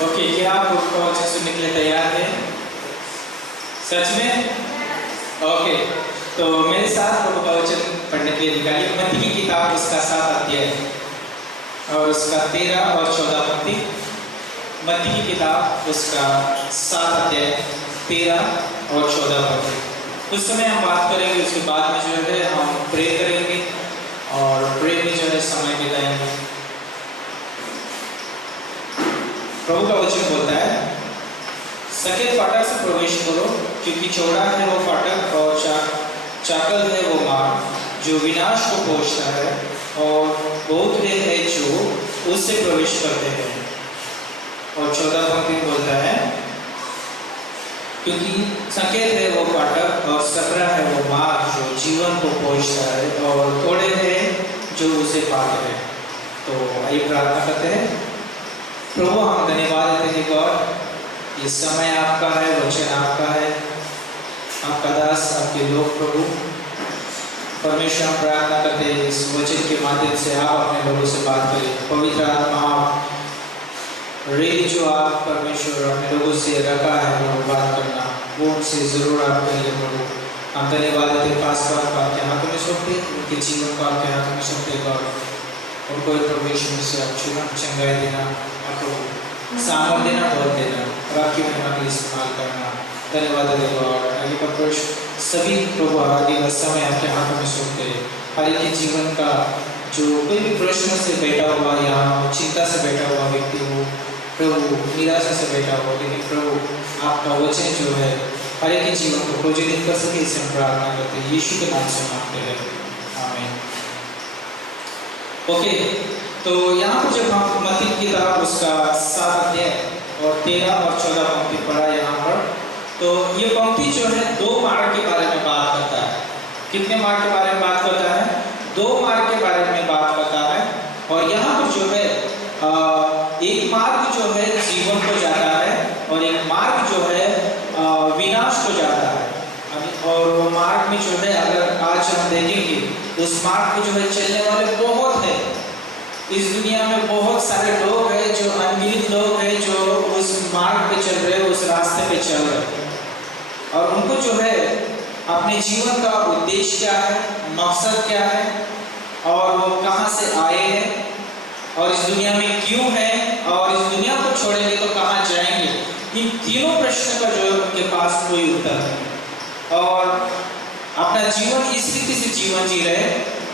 Okay, क्या आप प्रभु का वचन सुनने के लिए तैयार हैं? सच में? ओके, तो मेरे साथ प्रभु का वचन पढ़ने के लिए निकालिए मत्ती की किताब, उसका 7 अध्याय और उसका 13 और 14 पंक्ति। मत्ती की किताब, उसका 7 अध्याय 13 और 14 पंक्ति। उस समय हम बात करेंगे, उसके बाद में जो है हम प्रे करेंगे और प्रे में जो है समय बिताएंगे। प्रभु का वचन बोलता है, सफेद फाटक से प्रवेश करो, क्योंकि चौड़ा है वो फाटक और चाकल है वो मार्ग जो विनाश को पहुंचता है, और बहुत वे है जो उससे प्रवेश करते हैं। और 14 पंक्ति बोलता है, क्योंकि संकेत है वो फाटक और सकरा है वो मार्ग जो जीवन को पहुंचता है, और थोड़े हैं जो उसे पाते हैं। तो आइए प्रार्थना करते हैं। प्रभु, हम धन्यवाद देते हैं गॉड, ये समय आपका है, वचन आपका है, आपका दास, आपके लोग प्रभु परमेश्वर, हम प्रार्थना करते हैं इस वचन के माध्यम से आप अपने लोगों से बात करें। पवित्र आत्मा, रेडी जो आप परमेश्वर अपने लोगों से रखा है प्रभु बात करना, वो उनसे जरूर आप करिए प्रभु। हम धन्यवाद देते हैं, पास बात को आपके हाथों में सौंपते, उनके जीवन को आपके हाथों में सौंपते गॉड। उनको परमेश्वर में से आप छूना, चंगाई देना, आपको सामर्थ देना, बहुत देना, और आपकी महिमा के लिए इस्तेमाल करना। धन्यवाद देते गॉड। आगे परमेश्वर सभी प्रभु आगे का समय आपके हाथों में सौंपते हैं। हर एक जीवन का जो कोई भी प्रश्न से बैठा हुआ या चिंता से बैठा हुआ व्यक्ति हो प्रभु, निराशा से बैठा हुआ, लेकिन प्रभु आपका वचन जो है हर एक जीवन को प्रोज्वलित कर सके, इसे हम प्रार्थना करते हैं यीशु के नाम से मांगते हैं, आमीन। ओके, तो यहाँ पर जब हम मत्ती की किताब उसका 7 अध्याय और 13 और 14 पंक्ति पढ़ा यहाँ पर, तो ये पंक्ति जो है 2 मार्ग के बारे में बात करता है। कितने मार्ग के बारे में बात करता है? 2 मार्ग के बारे में बात करता है। और यहाँ पर जो है एक मार्ग जो है जीवन को जाता है, और एक मार्ग जो है विनाश को जाता है। और वो मार्ग में जो है, अगर आज हम देखेंगे उस मार्ग में जो है चलने वाले बहुत है। इस दुनिया में बहुत सारे लोग हैं, जो अनगिनत लोग हैं, जो उस मार्ग पे चल रहे हैं, उस रास्ते पे चल रहे हैं, और उनको जो है अपने जीवन का उद्देश्य क्या है, मकसद क्या है, और वो कहाँ से आए हैं, और इस दुनिया में क्यों है, और इस दुनिया को छोड़ेंगे तो कहाँ जाएंगे। इन तीनों प्रश्नों का जो है उनके पास कोई उत्तर नहीं, और अपना जीवन इस रीति से जीवन जी रहे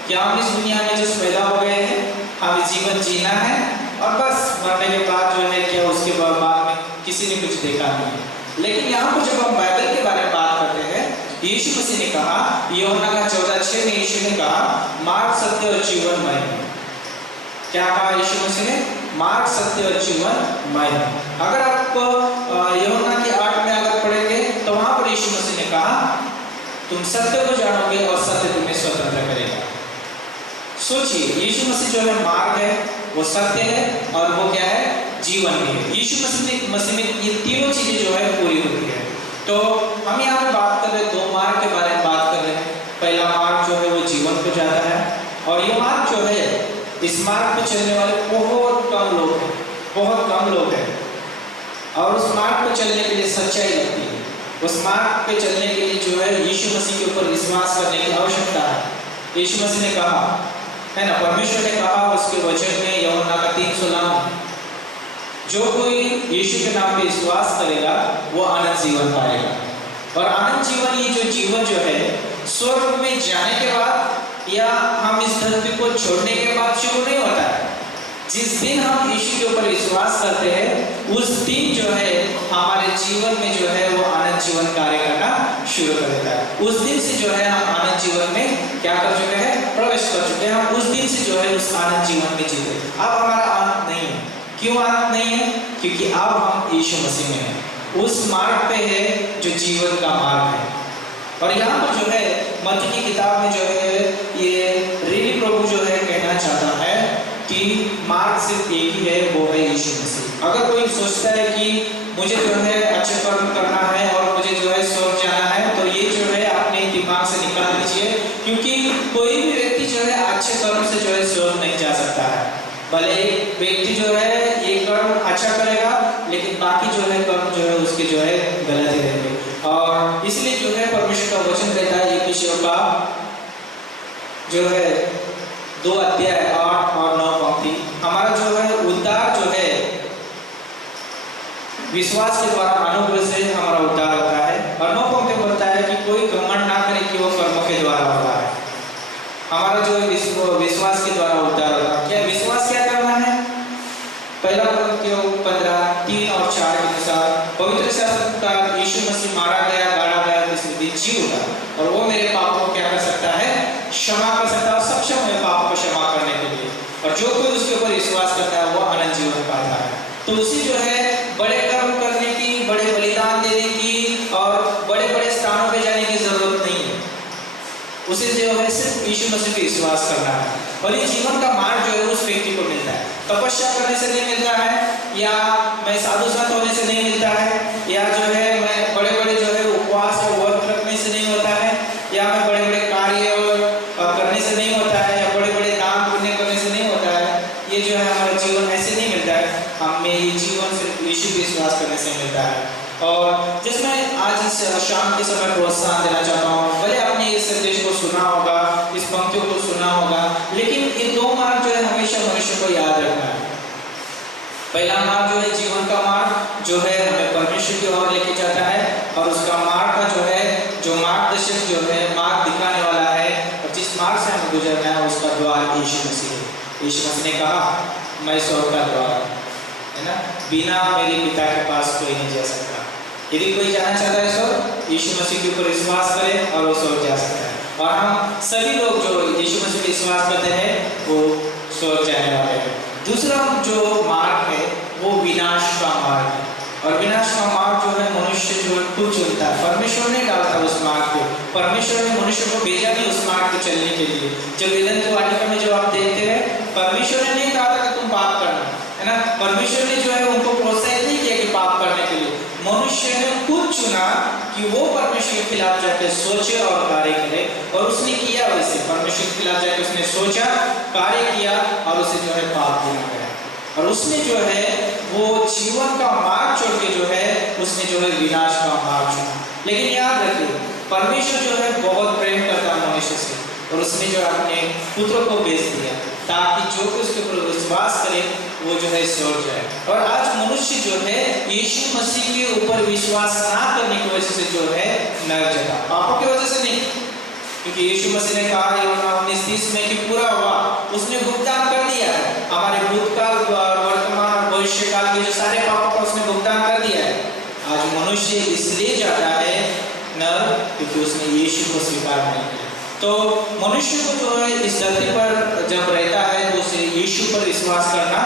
कि हम इस दुनिया में जो पैदा हो गए हैं, हमें जीवन जीना है, और बस मरने के बाद जो है क्या, उसके बाद में किसी ने कुछ देखा नहीं। लेकिन यहाँ पर जब हम बाइबल के बारे में बात करते हैं, यीशु मसीह ने कहा, यूहन्ना का 14:6 में यीशु ने कहा, मार्ग, सत्य और जीवन मैं हूं। क्या कहा यीशु मसीह ने? मार्ग, सत्य और जीवन मैं हूं। अगर आप यूहन्ना के 8 में अगर पढ़ेंगे तो वहां पर यीशु मसीह ने कहा, तुम सत्य को जानोगे और सत्य तुम्हें स्वतंत्र करेगा। सोचिए, यीशु मसीह जो है मार्ग है, वो सत्य है, और वो क्या है? जीवन भी है। यीशु मसीह में ये तीनों चीजें जो है पूरी होती है। तो हम यहाँ पे बात कर रहे हैं 2 मार्ग के बारे में बात कर रहे हैं। पहला मार्ग जो है वो जीवन को जाता है, और ये मार्ग जो है, इस मार्ग पे चलने वाले बहुत कम लोग हैं, बहुत कम लोग हैं, और उस मार्ग पे चलने के लिए सच्चाई लगती है। उस मार्ग पे चलने के लिए जो है यीशु मसीह के ऊपर विश्वास करने की आवश्यकता है। यीशु मसीह ने कहा है ना, परमेश्वर ने कहा उसके वचन में, यूहन्ना का 3:16 में, जो कोई यीशु के नाम पे विश्वास करेगा वो अनंत जीवन पाएगा। और अनंत जीवन, ये जो जीवन जो है स्वर्ग में जाने के बाद या हम इस धरती को छोड़ने के बाद शुरू नहीं होता है। जिस दिन हम यीशु के ऊपर विश्वास करते हैं, उस दिन जो है हमारे जीवन में जो है वो अनंत जीवन कार्य करना शुरू कर देता है। उस दिन से जो है हम अनंत जीवन में क्या कर चुके हैं? प्रवेश कर चुके हैं। हम उस दिन से जो है उस अनंत जीवन में जीते। अब हमारा अंत नहीं है। क्यों अंत नहीं है? क्योंकि अब हम यीशु मसीह में हैं, उस मार्ग पे है जो जीवन का मार्ग है। और यहाँ पर जो है मत्ती की किताब में जो है ये रियली प्रभु जो है कहना चाहता है कि मार्ग सिर्फ एक ही है, वो है यीशु मसीह। अगर कोई सोचता है कि मुझे जो है अच्छे कर्म करना है और मुझे जो है स्वर्ग जाना है, तो ये जो है अपने दिमाग से निकाल दीजिए, क्योंकि कोई भी व्यक्ति जो है अच्छे कर्म से जो है स्वर्ग नहीं जा सकता है। भले एक व्यक्ति जो है ये कर्म अच्छा करेगा, लेकिन बाकी जो है कर्म जो है उसके जो है गलत ही रहेंगे। और इसलिए जो है परमेश्वर का वचन कहता है इफिसियों का जो है 2 अध्याय 8 और 9 पंक्ति, हमारा जो है उद्धार जो है विश्वास के द्वारा अनुग्रह से हमारा उद्धार होता है। और 9 पंक्ति बोलता है कि कोई घमंड ना करे कि वो कर्मों के द्वारा होता है। हमारा जो है विश्वास के द्वारा उद्धार होता है। क्या विश्वास क्या करना है? पहला कोरिन्थियों 15:3 और 4 के अनुसार पवित्र शास्त्र का यीशु मसीह मारा गया, गाड़ा गया, तीसरे दिन जी उठा और वो मेरे पापों को क्या कर सकता है? क्षमा कर सकता है, सक्षम है पाप को क्षमा करने के लिए। और जो कोई उसके ऊपर विश्वास करता है वो अनंत जीवन पाता है। तो उसी जो है बड़े कर्म करने की, बड़े बलिदान देने की और बड़े बड़े स्थानों पे जाने की जरूरत नहीं है। उसे जो है सिर्फ यीशु मसीह पे विश्वास करना है। और ये जीवन का मार्ग जो है उस व्यक्ति को मिलता है। तपस्या करने से नहीं मिलता है, या मैं साधु संत होने से नहीं मिलता है, या जो है मैं बड़े बड़े जो है उपवास और व्रत रखने से नहीं होता है, या मैं बड़े बड़े कार्य करने से नहीं होता है, या बड़े बड़े दान पुण्य करने से नहीं होता है। ये जो है हमारा जीवन ऐसे नहीं मिलता है। हमें ये जीवन सिर्फ यीशु पे विश्वास करने से मिलता है। और जिसमें आज इस शाम के समय प्रोत्साहन देना चाहता हूँ, भले आपने इस संदेश को सुना होगा, इस पंक्तियों को सुना होगा, लेकिन ये 2 मार्ग जो है हमेशा मनुष्य को याद रखना है। पहला मार्ग जो है जीवन का मार्ग जो है हमें परमेश्वर की ओर लेके जाता है, और उसका मार्ग का जो है जो मार्गदर्शक जो है मार्ग दिखाने वाला है, और जिस मार्ग से हमें गुजरना है उसका द्वार यीशु मसीह है। यीशु मसीह ने कहा मैं स्वर्ग का द्वार है ना, बिना मेरे पिता के पास कोई नहीं जा सकता। यदि कोई जाना चाहता है स्वर्ग, यीशु मसीह के ऊपर विश्वास करे और वो स्वर्ग जा सकता है। और हम सभी लोग जो यीशु मसीह पे विश्वास करते हैं वो स्वर्ग जाने वाले हैं। दूसरा जो मार्ग है वो विनाश का मार्ग है। और विनाश का मार्ग जो है मनुष्य जो खुद चुनता है, परमेश्वर ने डालता उस मार्ग को। परमेश्वर ने मनुष्य को भेजा नहीं उस मार्ग पे चलने के लिए। जब एदन की वाटिका में जब आप देखते हैं, परमेश्वर ने नहीं कहा था कि तुम पाप करना, है ना। परमेश्वर ने जो है उनको प्रोत्साहित नहीं किया कि पाप करने के लिए। मनुष्य ने खुद चुना कि वो परमेश्वर के खिलाफ जाकर सोचे और कार्य करे, और उसने किया वैसे। परमेश्वर के खिलाफ जाकर उसने सोचा, कार्य किया, और उसे जो है पाप दिया गया। और उसने जो है वो जीवन का मार्ग छोड़ के जो है उसने जो है विनाश का मार्ग चुना। लेकिन याद रखिए, परमेश्वर जो है बहुत प्रेम करता है मनुष्य से, और उसने जो अपने पुत्र को भेज दिया ताकि जो कि उसके ऊपर विश्वास करे वो जो है स्वर्ग जाए। और आज मनुष्य जो है यीशु मसीह के ऊपर विश्वास ना करने की वजह से जो है नरक जाता, पापों की वजह से नहीं। क्योंकि यीशु मसीह ने कहा यूहन्ना 19:30 में कि पूरा हुआ, उसने भुगतान कर दिया है। हमारे भूतकाल, वर्तमान और भविष्य काल के जो सारे पापों का उसने भुगतान कर दिया है। आज मनुष्य इसलिए जाता है नरक क्योंकि उसने यीशु को स्वीकार नहीं किया। तो मनुष्य को जो है इस धरती पर जब रहता है तो उसे यीशु पर विश्वास करना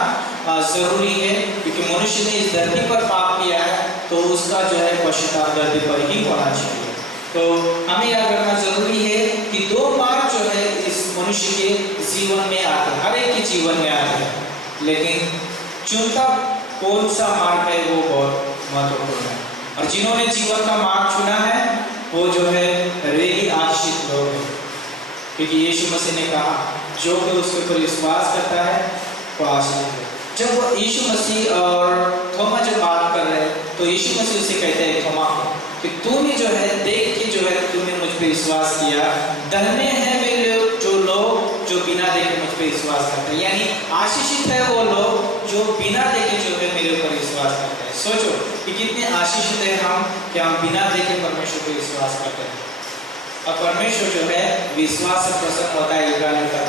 जरूरी है, क्योंकि मनुष्य ने इस धरती पर पाप किया है तो उसका जो है पश्चाताप धरती पर ही होना चाहिए। तो हमें याद रखना जरूरी है कि 2 मार्ग जो है इस मनुष्य के जीवन में आते हैं, हर एक के जीवन में आते हैं, लेकिन चुनता कौन सा मार्ग है वो बहुत महत्वपूर्ण है। और जिन्होंने जीवन का मार्ग चुना है वो जो है रेगी आशीष लोग हैं, क्योंकि यीशु मसीह ने कहा जो कोई उसके ऊपर विश्वास करता है वो आशीष है। जब वो यीशु मसीह और थोमा जब बात कर रहे हैं तो यीशु मसीह उसे कहते हैं थोमा कि तूने जो है देख के जो है तूने मुझ पे विश्वास किया, धन्य है वे जो लोग जो बिना देखे मुझ पे विश्वास करते हैं। यानी आशीषित है वो लोग जो बिना देखे जो है मेरे ऊपर विश्वास करते हैं। सोचो कि कितने आशीषित है हम कि हम बिना देखे परमेश्वर पे विश्वास करते हैं। और परमेश्वर जो है विश्वास से प्रसन्न होता है। इब्रानियों का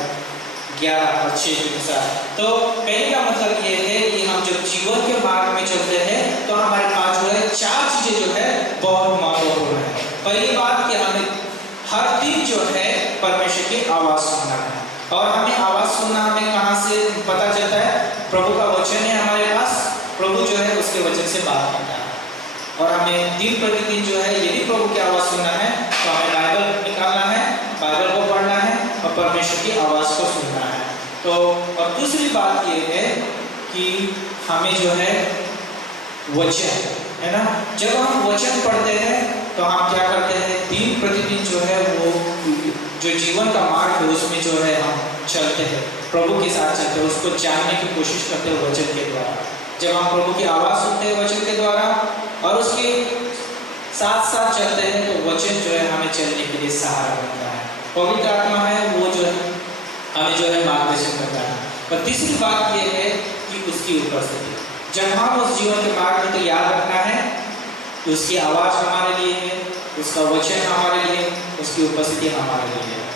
11 और 6 के अनुसार। तो कहने का मतलब ये है कि हम जब जीवन के मार्ग में चलते हैं तो हमारे पास जो है 4 चीजें जो है बहुत महत्वपूर्ण है। पहली बात कि हमें हर दिन जो है परमेश्वर की आवाज सुनना है। और हमें आवाज सुनना हमें कहाँ से पता चलता है? प्रभु का वचन है हमारे पास, प्रभु जो है उसके वचन से बात करता है। और हमें दिन प्रतिदिन जो है यदि प्रभु की आवाज सुनना है तो हमें बाइबल निकालना है, बाइबल को पढ़ना है और परमेश्वर की आवाज को सुनना है। तो और दूसरी बात ये है कि हमें जो है वचन, है ना, जब हम वचन पढ़ते हैं तो हम क्या करते हैं? दिन प्रतिदिन जो है वो जो जीवन का मार्ग है उसमें जो है हम चलते हैं, प्रभु के साथ चलते हैं, उसको जानने की कोशिश करते हैं वचन के द्वारा। जब हम प्रभु की आवाज़ सुनते हैं वचन के द्वारा और उसके साथ साथ चलते हैं तो वचन जो है हमें चलने के लिए सहारा बनता है। पवित्र आत्मा है वो जो है हमें जो है मार्गदर्शन करता है। और तीसरी बात यह है कि उसकी उपस्थिति, जब हम उस जीवन के मार्ग में, तो याद रखना है कि उसकी आवाज़ हमारे लिए है, उसका वचन हमारे लिए, उसकी उपस्थिति हमारे लिए है।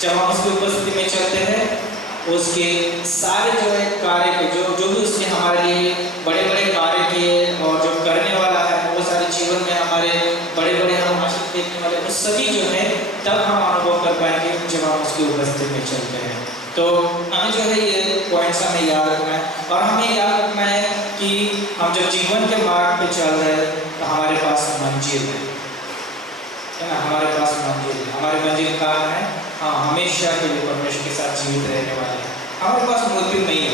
जब हम उसकी उपस्थिति में चलते हैं, उसके सारे जो है कार्य जो भी उसने हमारे लिए बड़े बड़े कार्य किए और जो करने वाला है वो सारे जीवन में हमारे बड़े बड़े हम आशीष देखने वाले वो सभी जो है तब हम अनुभव कर पाएंगे जब हम उसकी उपस्थिति में चलते हैं। तो हमें जो है ये पॉइंट्स हमें याद रखना है और हमें याद रखना है कि हम जब जीवन के मार्ग पे चल रहे हैं तो हमारे पास मंजिल है ना, हमारे पास मंजिल है। हमारी मंजिल कहाँ है? हाँ, हमेशा के लिए परमेश्वर के साथ जीवित रहने वाले हैं। हमारे पास मृत्यु नहीं है,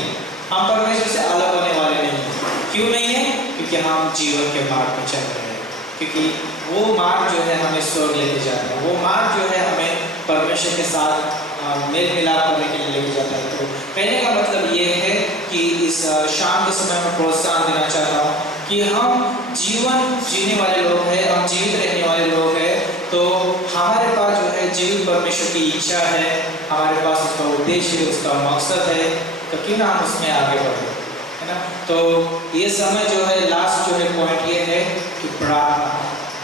हम परमेश्वर से अलग होने वाले नहीं हैं। क्यों नहीं है? क्योंकि हम जीवन के मार्ग पर चल रहे हैं, क्योंकि वो मार्ग जो है हमें स्वर्ग लेके जाता है, वो मार्ग जो है हमें परमेश्वर के साथ मेल मिलाप करने के लिए लेके जाता है। तो कहने का मतलब ये है कि इस शाम के समय में प्रोत्साहन देना चाहता हूँ कि हम जीवन जीने वाले लोग हैं, हम जीवित रहने वाले लोग हैं, तो हमारे पास जो है जीवित परमेश्वर की इच्छा है, हमारे पास उसका उद्देश्य है, उसका मकसद है, तो क्यों ना हम उसमें आगे बढ़े, है ना। तो ये समय जो है लास्ट जो है पॉइंट ये है कि प्रार्थना,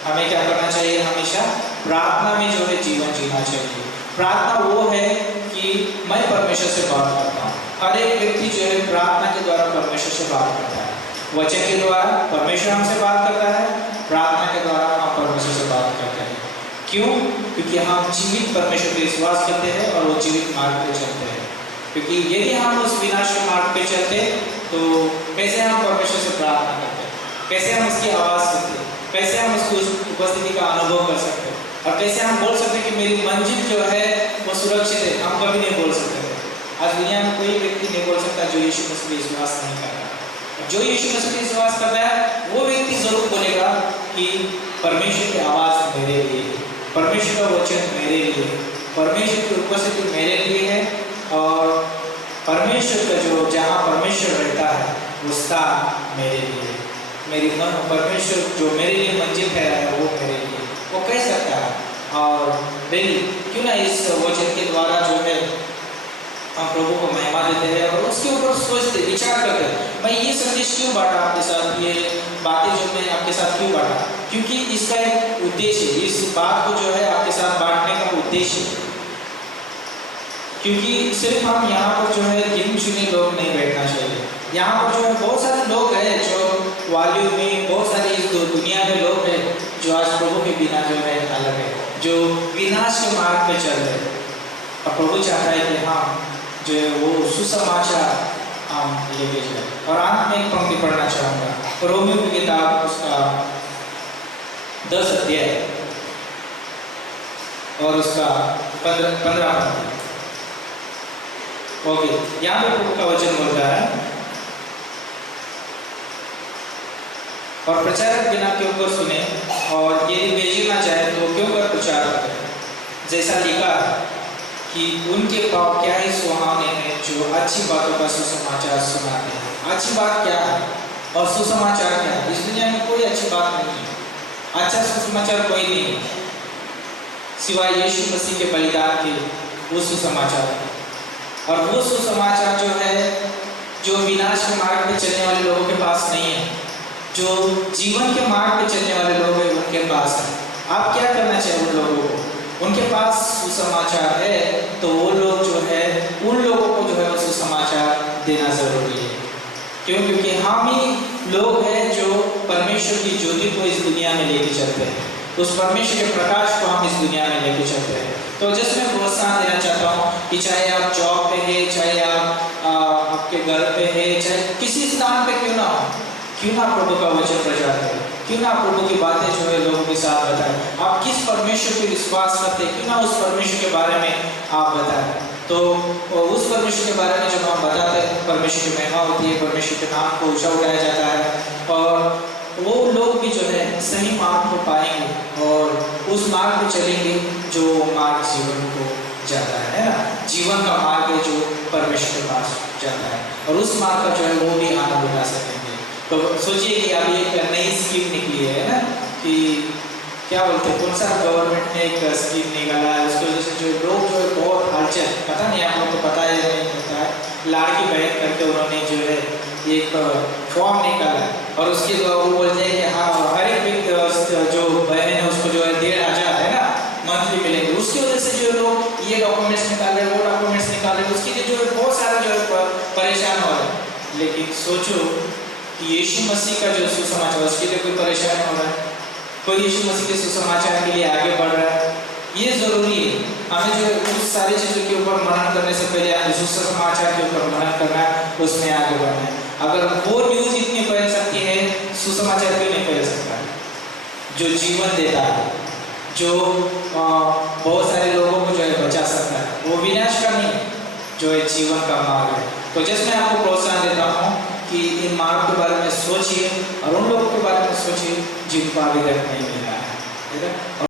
हमें क्या करना चाहिए? हमेशा प्रार्थना में जो है जीवन जीना चाहिए। प्रार्थना वो है कि मैं परमेश्वर से बात करता हूँ। हर एक व्यक्ति जो है प्रार्थना के द्वारा परमेश्वर से बात करता है, वचन के द्वारा परमेश्वर हमसे बात करता है, प्रार्थना के द्वारा हम परमेश्वर से बात करते हैं। क्यों? क्योंकि हम जीवित परमेश्वर पे विश्वास करते हैं और वो जीवित मार्ग पे चलते हैं। क्योंकि यदि हम उस विनाश के मार्ग पे चलते तो कैसे हम परमेश्वर से प्रार्थना करते हैं, कैसे हम उसकी आवाज़ सुनते हैं, कैसे हम उसकी उपस्थिति का अनुभव कर सकते हैं और कैसे हम बोल सकते हैं कि मेरी मंजिल जो है वो सुरक्षित है? हम कभी नहीं बोल सकते थे। आज दुनिया में कोई व्यक्ति नहीं बोल सकता जो यीशु मसीह पे विश्वास नहीं कर रहा। जो यीशु मसीह पे विश्वास करता है वो व्यक्ति जरूर बोलेगा कि परमेश्वर की आवाज़ मेरे लिए, परमेश्वर का वचन मेरे लिए, परमेश्वर की उपस्थिति मेरे लिए है और परमेश्वर का जो जहाँ परमेश्वर रहता है वो स्थान मेरे लिए, मेरी मन परमेश्वर जो मेरे लिए मंजिल ठहरा है वो मेरे लिए, वो कह सकता है। और नहीं क्यों ना इस वचन के द्वारा जो है हम प्रभु को महिमा देते हैं और उसके ऊपर सोचते विचार करते हैं, मैं ये संदेश क्यों बांटा आपके साथ, ये बातें जो मैं आपके साथ क्यों बांटा? क्योंकि इसका एक उद्देश्य, इस बात को जो है आपके साथ बांटने का उद्देश्य, क्योंकि सिर्फ हम यहाँ पर जो है गिन चुने लोग नहीं बैठना चाहिए। यहाँ पर जो है बहुत सारे लोग हैं जो वालियों में, बहुत सारी इस दुनिया में लोग हैं जो आज प्रभु के बिना जो है अलग है, जो विनाश के मार्ग पे चल रहे हैं। और प्रभु चाहता है कि हम जो है वो सुसमाचार हम लेके जाए। और अंत में एक पंक्ति पढ़ना चाहूँगा, रोमियो की किताब उसका 10 अध्याय और उसका 15 पंक्ति। ओके, यहाँ पे प्रभु का वचन बोलता है, और प्रचारक बिना क्यों कर सुने और यदि बेचे ना चाहे तो क्यों कर प्रचार करें? जैसा लिखा है कि उनके पाप क्या ही सुहावने हैं जो अच्छी बातों का सुसमाचार सुनाते हैं। अच्छी बात क्या है और सुसमाचार क्या है? इस दुनिया में कोई अच्छी बात नहीं है, अच्छा सुसमाचार कोई नहीं है सिवाय यीशु मसीह के बलिदान के, वो सुसमाचार है। और वो सुसमाचार जो है जो विनाश के मार्ग पे चलने वाले लोगों के पास नहीं है, जो जीवन के मार्ग पे चलने वाले लोग हैं उनके पास है। आप क्या करना चाहिए उन लोगों को? उनके पास सुसमाचार है तो वो लोग जो है उन लोगों को जो है सुसमाचार देना जरूरी है। क्यों? क्योंकि हम ही लोग हैं जो परमेश्वर की ज्योति को इस दुनिया में लेके चलते हैं, उस परमेश्वर के प्रकाश को हम इस दुनिया में लेके चलते हैं। तो जैसे मैं प्रोत्साहन देना चाहता हूँ कि चाहे आप जॉब पे है, चाहे आप आपके घर पे है, चाहे किसी स्थान पे क्यों ना हो, क्यों ना प्रभु का वचन प्रचार करें, क्यों ना प्रभु की बातें जो है लोगों के साथ बताएं। आप किस परमेश्वर पे विश्वास करते हैं, क्यों ना उस परमेश्वर के बारे में आप बताएं। तो उस परमेश्वर के बारे में जब हम बताते हैं परमेश्वर की महिमा होती है, परमेश्वर के नाम को ऊंचा उठाया जाता है और वो लोग भी जो है सही मार्ग को पाएंगे और उस मार्ग पे चलेंगे जो मार्ग जीवन को जाता है ना। जीवन का मार्ग है जो परमेश्वर के पास जाता है और उस मार्ग का जो है वो भी आनंद उठा सकेंगे। तो सोचिए कि अभी एक नई स्कीम निकली है ना कि क्या बोलते हैं, कौन सा गवर्नमेंट ने एक स्कीम निकाला है, उसकी वजह से जो लोग जो है बहुत हलचल, पता नहीं आप लोग को पता है नहीं पता है, लाड़की बहन करके उन्होंने जो है एक फॉर्म निकाला है और उसके द्वारा वो बोलते हैं कि हाँ हर एक जो बहन है उसको जो है 1500 है ना मंथली मिलेंगे। उसकी वजह से जो लोग ये डॉक्यूमेंट्स निकाले वो डॉक्यूमेंट्स निकाले, उसके लिए जो है बहुत सारा जो है परेशान हो रहे हैं। लेकिन सोचो कि यीशु मसीह का जो सुसमाचार उसके लिए कोई परेशान हो रहा है, कोई यीशु मसीह के सुसमाचार के लिए आगे बढ़ रहा है। ये जरूरी है हमें जो उस सारी चीज़ों के ऊपर मनन करने से पहले हमें सुसमाचार के ऊपर मनन करना है, उसमें आगे बढ़ना है। अगर वो न्यूज़ इतनी फैल सकती है, सुसमाचार क्यों नहीं फैल सकता है? जो जीवन देता है, जो बहुत सारे लोगों को जो है बचा सकता है, वो विनाश का नहीं, जो है जीवन का मार्ग है। तो जैसे मैं आपको प्रोत्साहन देता हूँ कि इन मार्ग के बारे में सोचिए और उन लोगों के बारे में सोचिए जिनको अभी तक नहीं मिला है, ठीक है।